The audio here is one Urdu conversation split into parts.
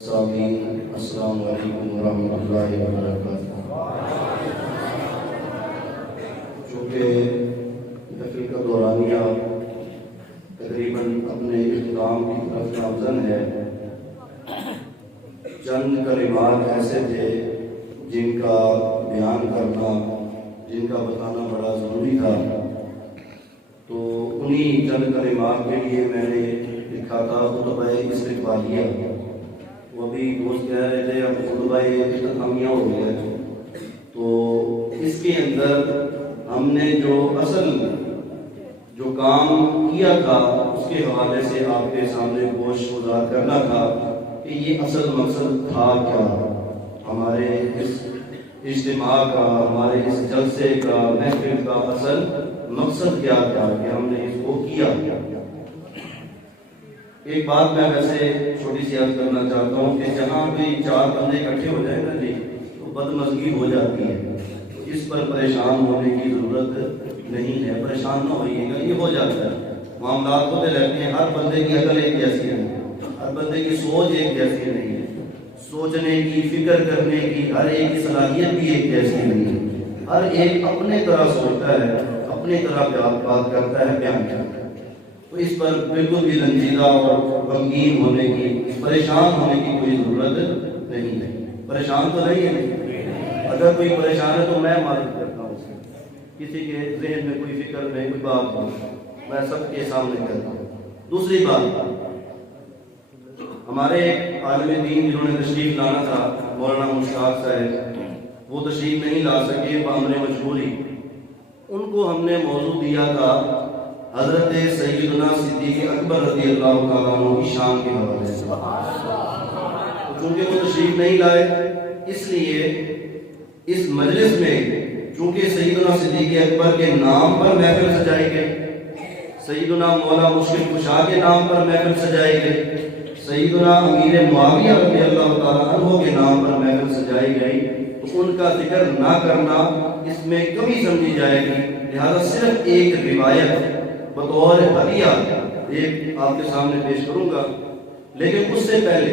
السلام علیکم ورحمۃ اللہ وبرکاتہ۔ چونکہ محفل کا دورانیہ تقریباً اپنے اختتام کی طرف گامزن ہے، چند کلمات ایسے تھے جن کا بیان کرنا، جن کا بتانا بڑا ضروری تھا، تو انہی چند کلمات کے لیے میں نے لکھا تھا خطبہ استقبالیہ۔ وہ بھی دوست کہہ رہے تھے اب خطبہ اختتامیہ ہو گیا، تو اس کے اندر ہم نے جو اصل کام کیا تھا اس کے حوالے سے آپ کے سامنے گوش گزار کرنا تھا کہ یہ اصل مقصد تھا کیا، ہمارے اس اجتماع کا، ہمارے اس جلسے کا، محفل کا اصل مقصد کیا تھا کہ ہم نے اس کو کیا۔ ایک بات میں ویسے چھوٹی سی عرض کرنا چاہتا ہوں کہ جہاں بھی چار بندے اکٹھے ہو جائیں نا جی تو بدمزگی ہو جاتی ہے، تو اس پر پریشان ہونے کی ضرورت نہیں ہے، پریشان نہ ہوئیے گا، یہ ہو جاتا ہے، معاملات ہوتے رہتے ہیں، ہر بندے کی عقل ایک جیسی نہیں ہے، ہر بندے کی سوچ ایک جیسی نہیں ہے، سوچنے کی، فکر کرنے کی ہر ایک کی صلاحیت بھی ایک جیسی نہیں ہے، ہر ایک اپنے طرح سوچتا ہے، اپنی طرح بات کرتا ہے، بیان کرتا ہے، تو اس پر بالکل بھی رنجیدہ اور غمگین ہونے کی، پریشان ہونے کی کوئی ضرورت نہیں ہے۔ پریشان تو نہیں ہے، اگر کوئی پریشان ہے تو میں معلوم کرتا ہوں، کسی کے ذہن میں کوئی فکر میں کوئی بات ہو میں سب کے سامنے کرتا ہوں۔ دوسری بات، ہمارے ایک عالم دین جنہوں نے تشریف لانا تھا مولانا مشتاق صاحب، وہ تشریف نہیں لا سکے بامر مجبوری، ان کو ہم نے موضوع دیا تھا حضرت سیدنا صدیق اکبر رضی اللہ تعالیٰ عنہ کی شان کے حوالے سے، چونکہ وہ تشریف نہیں لائے اس لیے اس مجلس میں چونکہ سیدنا صدیق اکبر کے نام پر محفل سجائی گئی، سیدنا مولا مشکل کشا کے نام پر محفل سجائی گئی، سیدنا امیر معاویہ رضی اللہ تعالیٰ عنہ کے نام پر محفل سجائی گئی، تو ان کا ذکر نہ کرنا اس میں کمی سمجھی جائے گی، لہذا صرف ایک روایت بطور ہدیہ ایک آپ کے سامنے پیش کروں گا، لیکن اس سے پہلے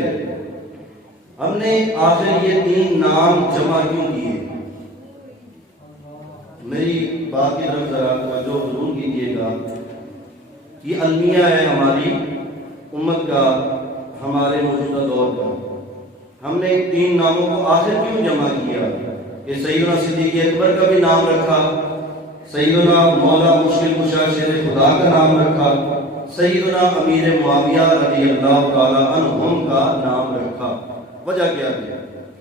ہم نے آخر یہ تین نام جمع کیوں کیے؟ میری بات کی طرف ذرا توجہ ضرور کیجیے گا، یہ المیہ ہے ہماری امت کا، ہمارے موجودہ دور کا۔ ہم نے تین ناموں کو آخر کیوں جمع کیا کہ سیدنا صدیق اکبر کا بھی نام رکھا، سیدنا مولا مشکل کشا شیر خدا کا نام رکھا، سیدنا امیر معاویہ رضی اللہ تعالیٰ عنہم کا نام رکھا۔ وجہ کیا ہے؟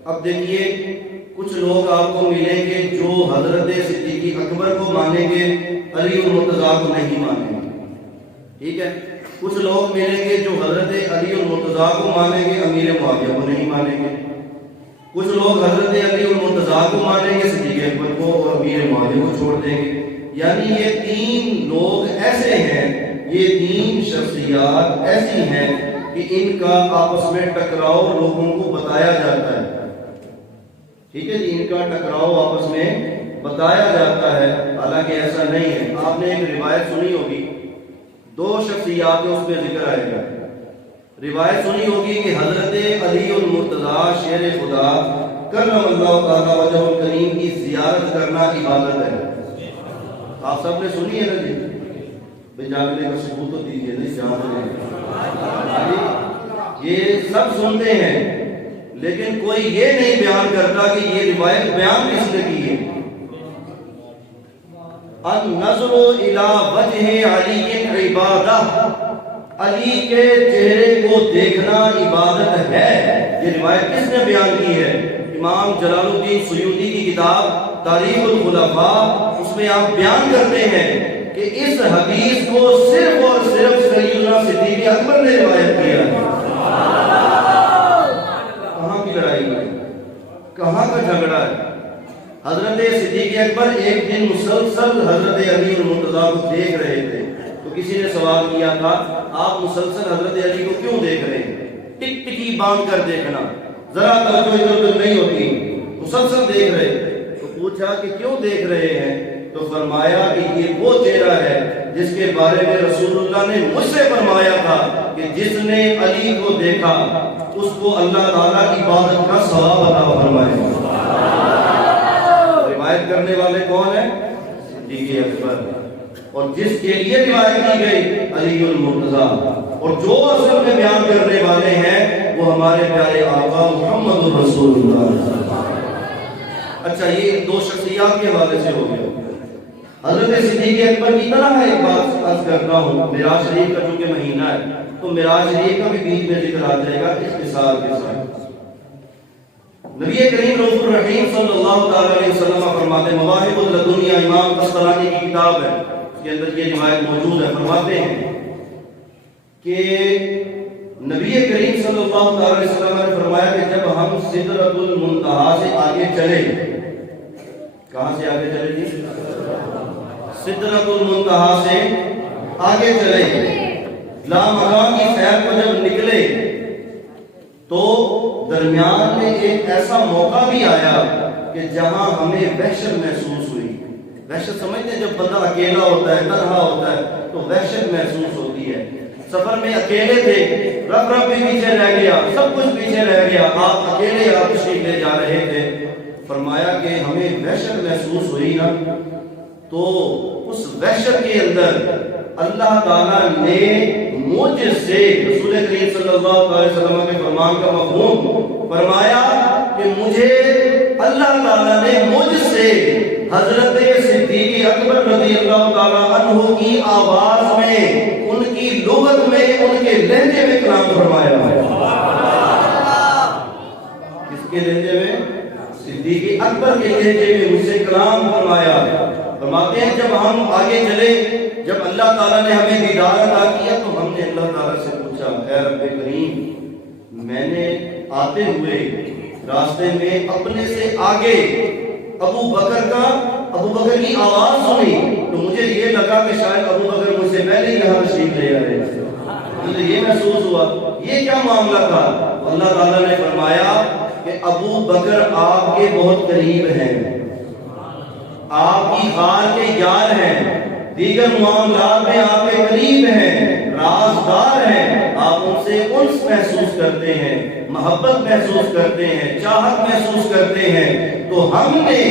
اب دیکھیے، کچھ لوگ آپ کو ملیں گے جو حضرت صدیق اکبر کو مانیں گے، علی المرتضیٰ کو نہیں مانیں گے، ٹھیک ہے؟ کچھ لوگ ملیں گے جو حضرت علی المرتضیٰ کو مانیں گے، امیر معاویہ کو نہیں مانیں گے، کچھ لوگ حضرت علی المرتضیٰ کو مانیں گے، صدیق اکبر کو اور امیر معاویہ کو چھوڑ دیں گے۔ یعنی یہ تین لوگ ایسے ہیں، یہ تین شخصیات ایسی ہیں کہ ان کا آپس میں ٹکراؤ لوگوں کو بتایا جاتا ہے، ٹھیک ہے جی، ان کا ٹکراؤ آپس میں بتایا جاتا ہے، حالانکہ ایسا نہیں ہے۔ آپ نے ایک روایت سنی ہوگی، دو شخصیات اس میں ذکر آئے گا، روایت سنی ہوگی کہ حضرت علی المرتضیٰ شیر خدا کرم اللہ تعالیٰ وجہ الکریم کی زیارت کرنا عبادت ہے۔ آپ سب نے سنی ہے نا جی؟ بھئی جاننے کا ثبوت تو دیجیے، نہیں جانتے ہیں، یہ سب سنتے ہیں، لیکن کوئی یہ نہیں بیان کرتا کہ یہ روایت بیان کس نے کی ہے۔ النظر الی وجہ علی عبادہ، علی کے چہرے کو دیکھنا عبادت ہے، یہ روایت کس نے بیان کی ہے؟ امام جلال الدین سیوطی کی کتاب تاریخ الخلفاء، اس میں آپ بیان کرتے ہیں کہ اس حدیث کو صرف اور صرف سیدنا صدیق اکبر نے روایت کیا ہے۔ کہاں کی لڑائی ہے؟ کہاں کا جھگڑا ہے؟ حضرت صدیق اکبر ایک دن مسلسل حضرت علی المرتضیٰ کو دیکھ رہے تھے، تو کسی نے سوال کیا تھا آپ مسلسل حضرت علی کو کیوں دیکھ رہے ہیں؟ ٹک ٹکی باندھ کر دیکھنا، ذرا توجہ ادھر ادھر نہیں ہوتی، مسلسل دیکھ رہے۔ تو پوچھا کہ کیوں دیکھ رہے ہیں؟ تو فرمایا کہ یہ وہ چہرہ ہے جس کے بارے میں رسول اللہ نے مجھ سے فرمایا تھا کہ جس نے علی کو دیکھا اس کو اللہ تعالیٰ عبادت کا ثواب عطا فرمائے۔ روایت کرنے والے کون ہیں؟ صدیق اکبر، اور جس کے لیے روایت کی گئی علی المرتضیٰ، اور جو اصل میں بیان کرنے والے ہیں وہ ہمارے پیارے آقا محمد رسول اللہ۔ اچھا، یہ دو شخصیات کے حوالے سے ہو گیا۔ حضرت صدیق اکبر کی طرح ایک بات عرض کرتا ہوں، معراج شریف کا چونکہ مہینہ ہے تو معراج شریف کا بھی بیچ میں ذکر آ جائے گا اس مثال کے ساتھ۔ نبی کریم رسول الرحیم صلی اللہ تعالی علیہ وسلم فرماتے ہیں، مواہب الدنیا امام قسطلانی کی کتاب ہے، اس کے اندر یہ روایت موجود ہے، فرماتے ہیں کہ نبی کریم صلی اللہ تعالی علیہ وسلم نے فرمایا کہ جب ہم سدرۃ المنتہا سے آگے چلے، کہاں سے آگے چلے جی؟ سدرۃ المنتہا سے آگے چلے، لامکان کی سیر کو جب نکلے تو درمیان میں ایک ایسا موقع بھی آیا کہ جہاں ہمیں وحشت محسوس ہوئی۔ وحشت سمجھتے ہیں، جب بندہ اکیلا ہوتا ہے، تنہا ہوتا ہے تو وحشت محسوس ہوتی ہے۔ سفر میں اکیلے تھے، رب بھی پیچھے رہ گیا، سب کچھ پیچھے رہ گیا، آپ اکیلے آپ تشریف لے جا رہے تھے۔ فرمایا کہ ہمیں وحشت محسوس ہوئی نا، تو اس وحشت کے اندر اللہ تعالیٰ نے مجھ سے، رسول کریم صلی اللہ علیہ وسلم کے فرمان کا مفہوم فرمایا کہ مجھے اللہ تعالیٰ نے مجھ سے حضرت صدیق اکبر رضی اللہ تعالیٰ عنہ کی آواز میں، ان کی لغت میں، ان کے لہجے میں کلام فرمایا ہے۔ کس کے لہجے میں؟ صدیق اکبر کے لہجے میں مجھ سے کلام فرمایا۔ فرماتے ہیں جب ہم آگے چلے، جب اللہ تعالیٰ نے ہمیں دیدار عطا کیا تو ہم نے اللہ تعالیٰ سے پوچھا، اے رب کریم، میں نے آتے ہوئے راستے میں اپنے سے آگے ابو بکر کی آواز سنی تو مجھے یہ لگا کہ شاید ابو بکر مجھ سے پہلے یہاں تشریف لے آئے، مجھے یہ محسوس ہوا، یہ کیا معاملہ تھا؟ اللہ تعالیٰ نے فرمایا کہ ابو بکر آپ کے بہت قریب ہیں، آپ کی غار کے یار ہیں، دیگر معاملات میں آپ کے قریب ہیں، رازدار ہیں، آپ ان سے انس محسوس کرتے ہیں، محبت محسوس کرتے ہیں، چاہت محسوس کرتے ہیں۔ تو ہم نے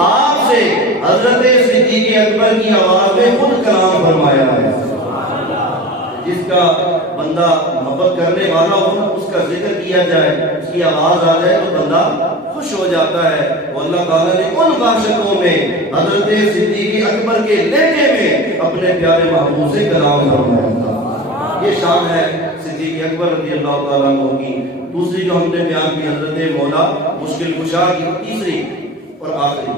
آپ سے حضرت صدیق اکبر کی آواز میں خود کلام فرمایا ہے۔ جس کا بندہ محبت کرنے والا ہو، اس کا ذکر کیا جائے، اس کی آواز آ جائے تو بندہ خوش ہو جاتا ہے۔ اور اللہ تعالیٰ نے ان باشندوں میں حضرت صدیق اکبر کے لہجے میں اپنے پیارے محبوب سے کلام فرمایا تھا۔ یہ شان ہے صدیق اکبر رضی اللہ تعالیٰ عنہ کی۔ دوسری جو ہم نے بیان کی حضرت مولا مشکل کشا کی، تیسری اور آخری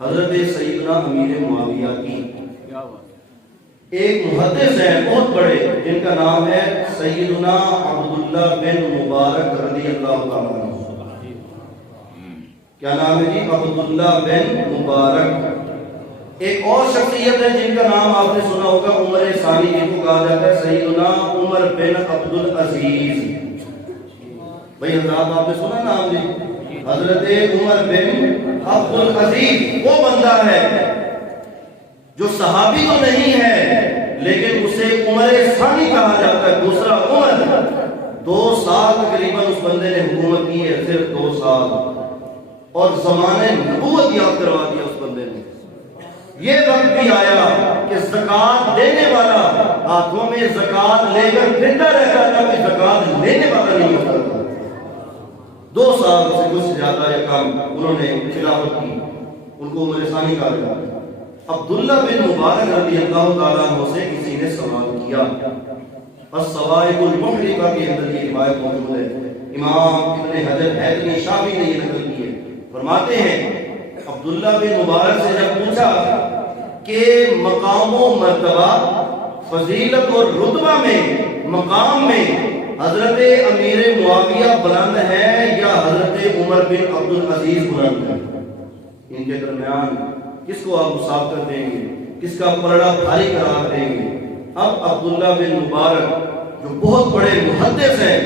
حضرت سیدنا امیر معاویہ کی۔ ایک محدث ہیں بہت بڑے، جن کا نام ہے سیدنا عبداللہ بن مبارک رضی اللہ تعالیٰ عنہ۔ کیا نام ہے جی؟ عبداللہ بن مبارک۔ ایک اور شخصیت ہے جن کا نام آپ نے سنا ہوگا، عمر ثانی، جن کو کہا جاتا ہے سیدنا عمر بن عبد العزیز۔ بھائی حضرات آپ نے سنا نام جی؟ حضرت عمر بن عبد العزیز وہ بندہ ہے جو صحابی تو نہیں ہے لیکن اسے عمر ثانی کہا جاتا ہے، دوسرا عمر۔ 2 سال تقریباً اس بندے نے حکومت کی ہے، صرف 2 سال، اور زمانے نبوت یاد کروا دیا اس بندے نے۔ یہ وقت بھی آیا کہ زکوٰۃ دینے والا ہاتھوں میں زکوٰۃ لے کر پھرتا رہتا تھا، کہ زکوٰۃ لینے والا نہیں ہوتا تھا۔ 2 سال سے کچھ زیادہ یہ کام انہوں نے خلافت کی، ان کو عمر ثانی کہا جاتا ہے۔ عبداللہ بن مبارک رضی اللہ تعالیٰ عنہ سے کسی نے سوال کیا، الصواعق المحرقہ کے اندر یہ روایت موجود ہے، امام ابن حجر حیدری شافعی نے یہ نقل کی ہے۔ فرماتے ہیں عبداللہ بن مبارک سے جب پوچھا کہ مقام و مرتبہ، فضیلت اور رتبہ میں، مقام میں حضرت امیر معاویہ بلند ہے یا حضرت عمر بن عبد العزیز بلند ہے، ان کے درمیان کس کو آپ مسابقت دیں گے، کس کا پلڑا بھاری قرار دیں گے؟ اب عبداللہ بن مبارک جو بہت بڑے محدث ہیں،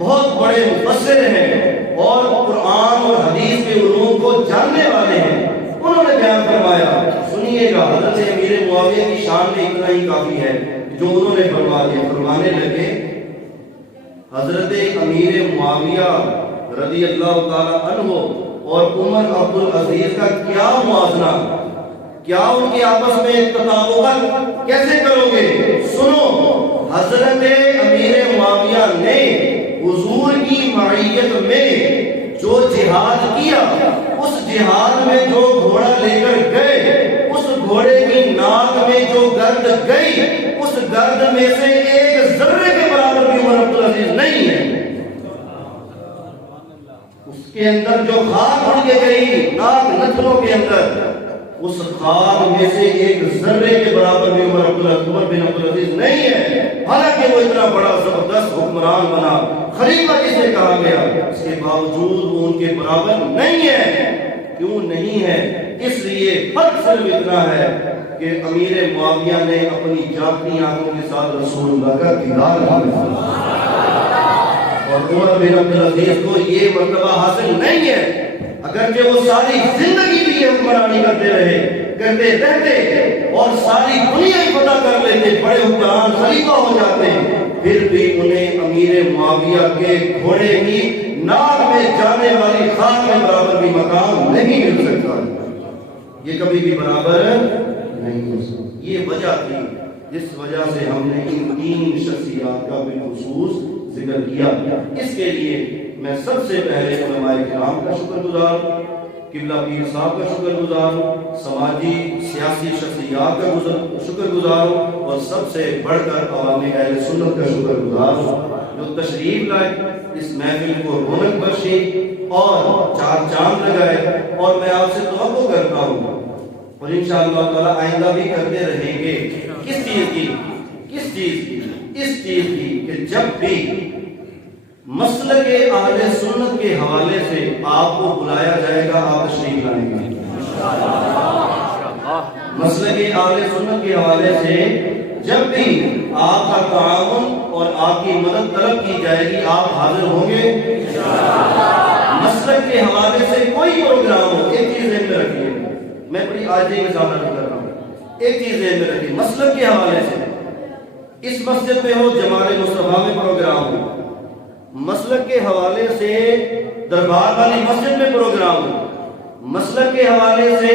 بہت بڑے مفسر ہیں اور قرآن اور حدیث کے علوم کو جاننے والے ہیں، انہوں نے بیان فرمایا، سنیے گا، حضرت امیر معاویہ کی شان میں اتنا ہی کافی ہے، جو انہوں نے فرما دیا. فرمانے لگے حضرت امیر معاویہ رضی اللہ تعالی عنہ اور عمر عبدالعزیز کا کیا موازنہ، کیا ان کے آپس میں تطابقت کیسے کرو گے؟ سنو، حضرت امیر معاویہ نے حضور کی معیت میں جو جہاد کیا، اس جہاد میں جو گھوڑا لے کر گئے، اس گھوڑے کی ناک میں جو گرد گئی، اس گرد میں سے ایک ذرے کے برابر بھی عمر عبدالعزیز نہیں ہے. اس کے اندر جو خاک اڑ کے گئی ناک نتھنوں کے اندر، اس خاک میں سے ایک ذرے کے برابر بھی عمر بن عبدالعزیز نہیں ہے. حالانکہ وہ اتنا بڑا زبردست حکمران بنا، خلیفہ جسے کہا گیا، اس کے باوجود وہ ان کے برابر نہیں ہے. کیوں نہیں ہے؟ اس لیے فرق صرف اتنا ہے کہ امیر معاویہ نے اپنی جاگتی آنکھوں کے ساتھ رسول اللہ کا دیدار کیا، اور عمر بن عبدالعزیز کو یہ مرتبہ حاصل نہیں ہے. اگرچہ وہ ساری زندگی بھی یہ حکمرانی کرتے رہتے اور ساری دنیا ہی فتح کر لیتے، بڑے حکمران خلیفہ ہو جاتے، پھر بھی انہیں امیر معاویہ کے گھوڑے کی ناک میں جانے والی خاک کے برابر بھی مقام نہیں مل سکتا. یہ کبھی بھی برابر نہیں ہو سکتا. یہ وجہ تھی جس وجہ سے ہم نے ان تین شخصیات کا بالخصوص ذکر کیا. اس کے لیے میں سب سے پہلے علماء کرام کا شکر گزار ہوں، قبلہ پیر صاحب کا شکر گزار ہوں، سماجی سیاسی شخصیات کا شکر گزار ہوں، اور سب سے بڑھ کر عوام اہل سنت کا شکر گزار ہوں جو تشریف لائے، اس محفل کو رونق بخشی اور چار چاند لگائے. اور میں آپ سے توقع کرتا ہوں اور انشاءاللہ تعالی آئندہ بھی کرتے رہیں گے. کس چیز کی اس چیز کی کہ جب بھی مسلک اہل سنت کے حوالے سے آپ کو بلایا جائے گا، آپ تشریف لائیں گے. مسلک اہل سنت کے حوالے سے جب بھی آپ کا تعاون اور آپ کی مدد طلب کی جائے گی، آپ حاضر ہوں گے. مسلک کے حوالے سے کوئی پروگرام ہو، ایک چیز ذہن میں رکھیے، میں بڑی عاجزی کے ساتھ عرض کر رہا ہوں، ایک چیز ذہن میں رکھیے، مسلک کے حوالے سے اس مسجد میں ہو، جمال مصطفیٰ میں پروگرام ہو، مسلک کے حوالے سے دربار والی مسجد میں پروگرام ہو، مسلک کے حوالے سے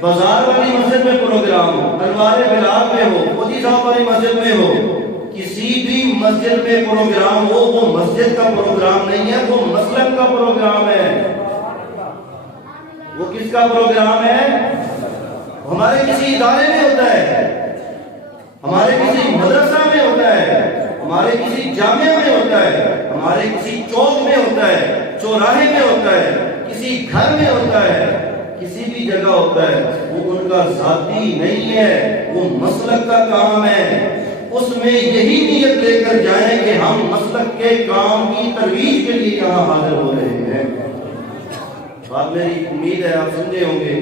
بازار والی مسجد میں پروگرام ہو، انوار بلاد میں ہو، فوجی صاحب والی مسجد میں ہو، کسی بھی مسجد میں پروگرام ہو، وہ مسجد کا پروگرام نہیں ہے، وہ مسلک کا پروگرام ہے. وہ کس کا پروگرام ہے؟ ہمارے کسی ادارے میں ہوتا ہے، ہمارے کسی مدرسہ میں ہوتا ہے، ہمارے کسی جامعہ میں ہوتا ہے، ہمارے کسی چوک میں ہوتا ہے، چوراہے میں ہوتا ہے، کسی گھر میں ہوتا ہے، کسی بھی جگہ ہوتا ہے. وہ ان کا ذاتی نہیں ہے، وہ مسلک کا کام ہے. اس میں یہی نیت لے کر جائیں کہ ہم مسلک کے کام کی ترویج کے لیے یہاں حاضر ہو رہے ہیں. بات میری امید ہے آپ سمجھے ہوں گے،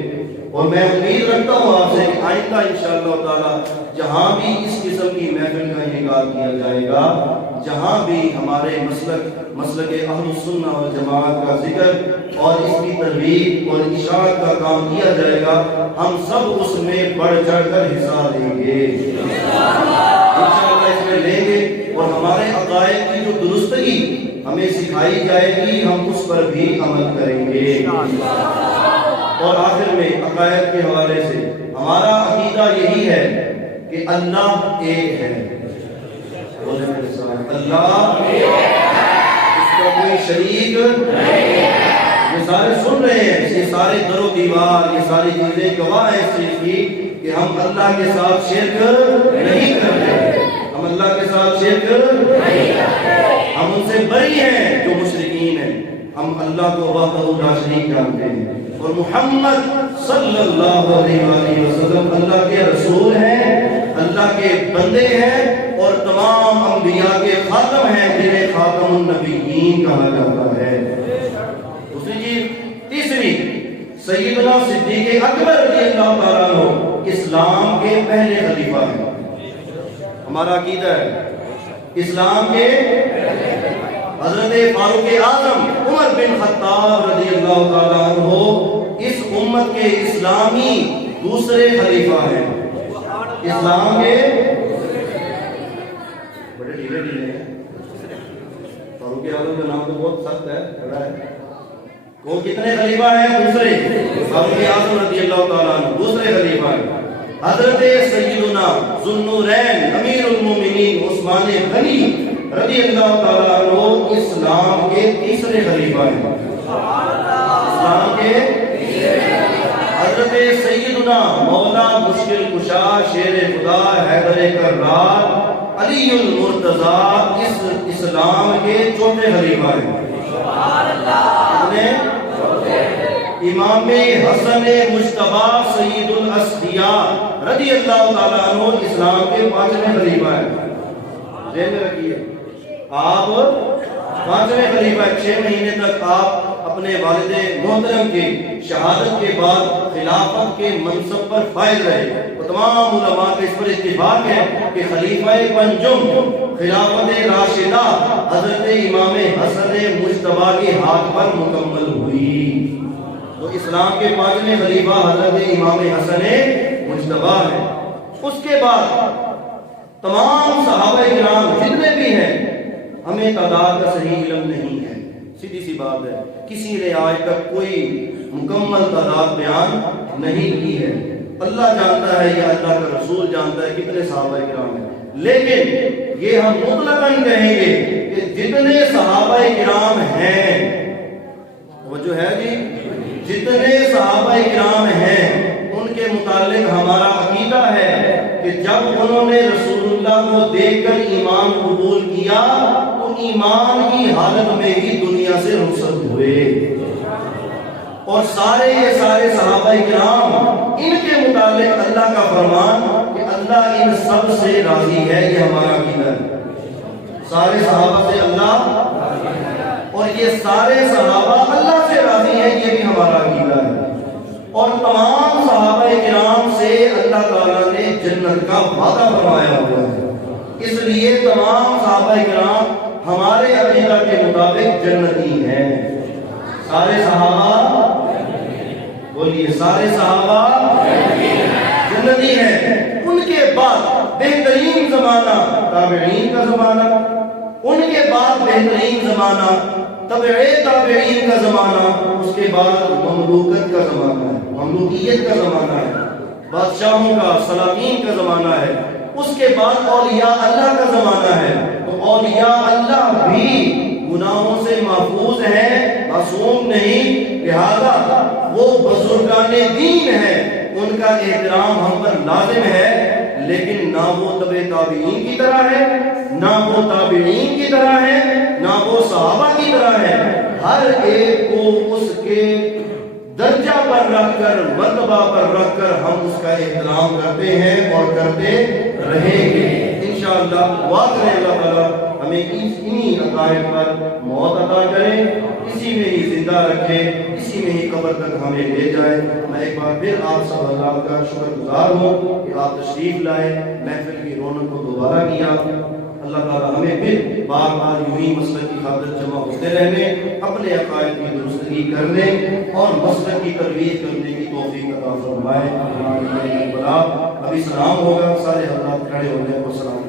اور میں امید رکھتا ہوں آپ سے کہ آئندہ انشاءاللہ تعالی جہاں بھی اس قسم کی محفل کا انعقاد کیا جائے گا، جہاں بھی ہمارے مسلک اہل السنہ والجماعت کا ذکر اور اس کی ترویج اور اشاعت کا کام کیا جائے گا، ہم سب اس میں بڑھ چڑھ کر حصہ لیں گے انشاءاللہ. اس میں لیں گے اور ہمارے عقائد کی جو درستگی ہمیں سکھائی جائے گی، ہم اس پر بھی عمل کریں گے. اور آخر میں عقائد کے حوالے سے ہمارا عقیدہ یہی ہے کہ اللہ ایک ہے. اللہ اس کا کوئی شریک نہیں ہے. یہ سارے سن رہے ہیں، یہ سارے در و دیوار، یہ ساری چیزیں گواہ ہیں اس چیز کی کہ ہم اللہ کے ساتھ شرک نہیں کرتے. ہم اللہ کے ساتھ شرک نہیں کرتے. ہم ان سے بری ہیں جو مشرکین ہیں. ہم اللہ کو وحدہ لا شریک جانتے ہیں، اور محمد صلی اللہ علیہ وآلہ وسلم اللہ کے رسول ہیں، اللہ کے بندے ہیں، اور تمام انبیاء کے خاتم ہیں جنہیں خاتم النبیین کہا جاتا ہے. دوسری چیز، تیسری، سیدنا صدیق اکبر رضی اللہ تعالیٰ عنہ اسلام کے پہلے خلیفہ ہیں. ہمارا عقیدہ ہے اسلام کے حضرت فاروق اعظم عمر بن خطاب رضی اللہ تعالیٰ عنہ اس امت کے اسلامی دوسرے خلیفہ ہیں. اسلام کے بڑے ڈھیلے ڈھیلے ہیں. فاروق اعظم کا نام تو بہت سخت ہے, بڑا ہے. وہ کتنے خلیفہ ہیں؟ دوسرے. فاروق اعظم رضی اللہ تعالیٰ عنہ دوسرے خلیفہ ہیں. حضرت سیدنا ذوالنورین امیر المومنین عثمان غنی رضی اللہ تعالیٰ عنہ اسلام کے تیسرے خلیفہ ہیں. اسلام کے حضرت سیدنا مولا مشکل کشا شیر خدا حیدر کرار علی المرتضی اس اسلام کے چوتھے خلیفہ ہیں. امام حسن مجتبی سید الاسفیاء رضی اللہ تعالیٰ عنہ اسلام کے پانچویں خلیفہ ہیں. ذہن میں رکھیے, آپ پانچویں خلیفہ. 6 مہینے تک آپ اپنے والد محترم کی شہادت کے بعد خلافت کے منصب پر فائز رہے. تو تمام علماء کا اس پر اتفاق ہے کہ خلیفہ پنجم خلافت راشدہ حضرت امام حسن مجتبی کے ہاتھ پر مکمل ہوئی. تو اسلام کے پانچویں خلیفہ حضرت امام حسن مجتبی ہیں. اس کے بعد تمام صحابہ کرام جتنے بھی ہیں, ہمیں تعداد کا صحیح علم نہیں ہے. سیدھی سی بات ہے, کسی نے آج تک کوئی مکمل تعداد بیان نہیں کی ہے. اللہ جانتا ہے یا اللہ کا رسول جانتا ہے کتنے صحابہ کرام ہیں. لیکن یہ ہم مطلقاً کہیں گے کہ جتنے صحابہ کرام ہیں, وہ جو ہے جی جتنے صحابہ کرام ہیں ان کے متعلق ہمارا عقیدہ ہے کہ جب انہوں نے رسول اللہ کو دیکھ کر ایمان قبول کیا تو ایمان کی حالت میں ہی دنیا سے رخصت ہوئے. اور سارے صحابہ کرام ان کے متعلق اللہ کا فرمان کہ اللہ ان سب سے راضی ہے, یہ ہمارا عقیدہ ہے. سارے صحابہ سے اللہ اور یہ سارے صحابہ اللہ سے راضی ہیں, یہ بھی ہمارا عقیدہ ہے. اور تمام صحابہ کرام سے اللہ تعالیٰ نے جنت کا وعدہ فرمایا ہوا ہے. اس لیے تمام صحابہ کرام ہمارے عقیدہ کے مطابق جنتی ہیں. سارے صحابہ بولیے, سارے صحابہ جنتی ہیں. ان کے بعد بہترین زمانہ تابعین کا زمانہ, ان کے بعد بہترین زمانہ تبع تابعین کا زمانہ, اس کے بعد مملوکت کا زمانہ ہے, مملوکیت کا زمانہ ہے, بادشاہوں کا سلاطین کا زمانہ ہے. اس کے بعد اولیاء اللہ کا زمانہ ہے. تو اولیاء اللہ بھی گناہوں سے محفوظ ہیں, معصوم نہیں, لہذا وہ بزرگان دین ہیں, ان کا احترام ہم پر لازم ہے. لیکن نہ وہ تبع تابعین کی طرح ہے, نہ وہ تابعین کی طرح ہے, نہ وہ صحابہ کی طرح ہے. ہر ایک کو اس کے درجہ پر رکھ کر, مرتبہ پر رکھ کر ہم اس کا احترام کرتے ہیں اور کرتے رہیں گے انشاءاللہ. دعا کریں اللہ تعالیٰ ہمیں انہی عقائد پر موت عطا کرے, اسی میں ہی زندہ رکھے, اسی میں ہی قبر تک ہمیں لے جائے. میں ایک بار پھر آپ سب اللہ کا شکر گزار ہوں کہ آپ تشریف لائے, محفل کی رونق کو دوبارہ کیا. اللہ تعالیٰ ہمیں پھر بار بار یوں ہی مسلک کی خاطر جمع ہوتے رہنے, اپنے عقائد کی درستگی کرنے اور مسلک کی ترویج کرنے کی توفیق عطا فرمائے. ابھی سلام ہوگا, سارے حضرات کھڑے ہو جائیں. السلام